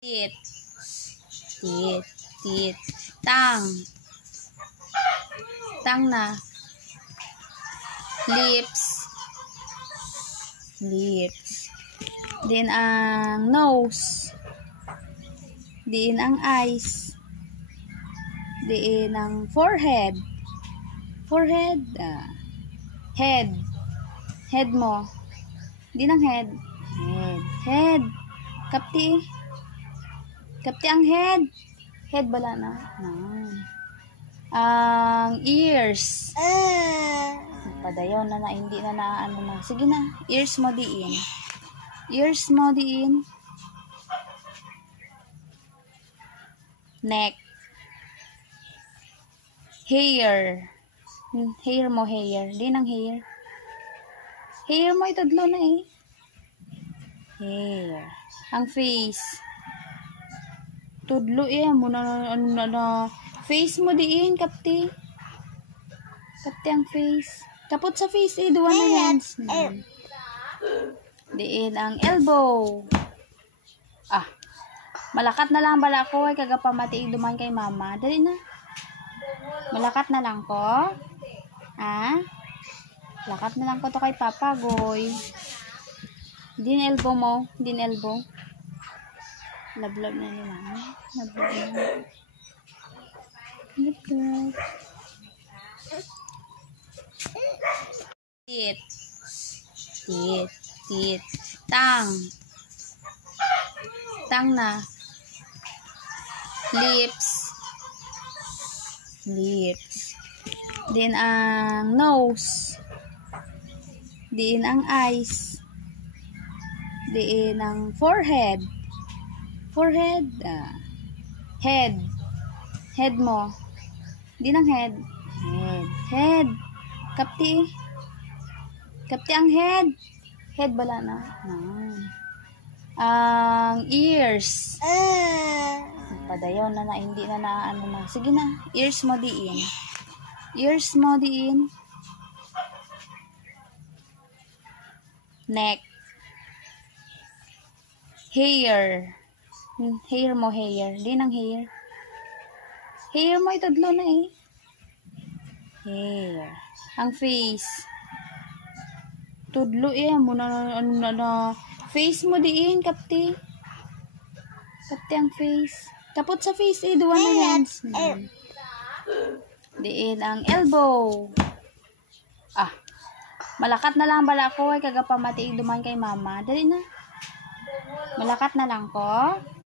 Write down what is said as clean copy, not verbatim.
Tit, tit, tit, tang, tang na, lips, lips, din ang nose, din ang eyes, din ang forehead, forehead, head, head mo, din ang head, head, head, kapti, kapti ang head. Head bala na. Ang ears. Padayon na na. Hindi na na ano na. Sige na. Ears mo diin. Ears mo diin. Neck. Hair. Hair mo hair. Din ang hair. Hair mo itudlo na eh. Hair. Ang face. Tudlo eh, muna na face mo diin, kapti. Kapti ang face. Kapot sa face eh, duwa na hands. Diin ang elbow. Malakat na lang bala ko, ay kagapamatiig duman kay mama. Dali na. Malakat na lang ko. Lakat na lang ko to kay Papa Goy. Din elbow mo, din elbow. Lablab na ni mama. Lablab na. Lablab. Tit. Tit. Tit. Tang. Tang na. Lips. Lips. Din ang nose. Din ang eyes. Din ang forehead. Forehead, head, head mo, din ang head, head, head, kapti, kapti ang head, head bala na, ang ears, padayon na na, hindi na na, ano na, sige na, ears mo diin, neck, hair, hair mo hair. Din ang hair. Hair mo itudlo na eh. Hair. Ang face. Tudlo eh. Muna na face mo diin, kapti. Kapti ang face. Kapot sa face eh. Duwa na hands. Diin ang elbow. Malakat na lang bala ko. Ay kagapamatiig duman kay mama. Dali na. Malakat na lang ko.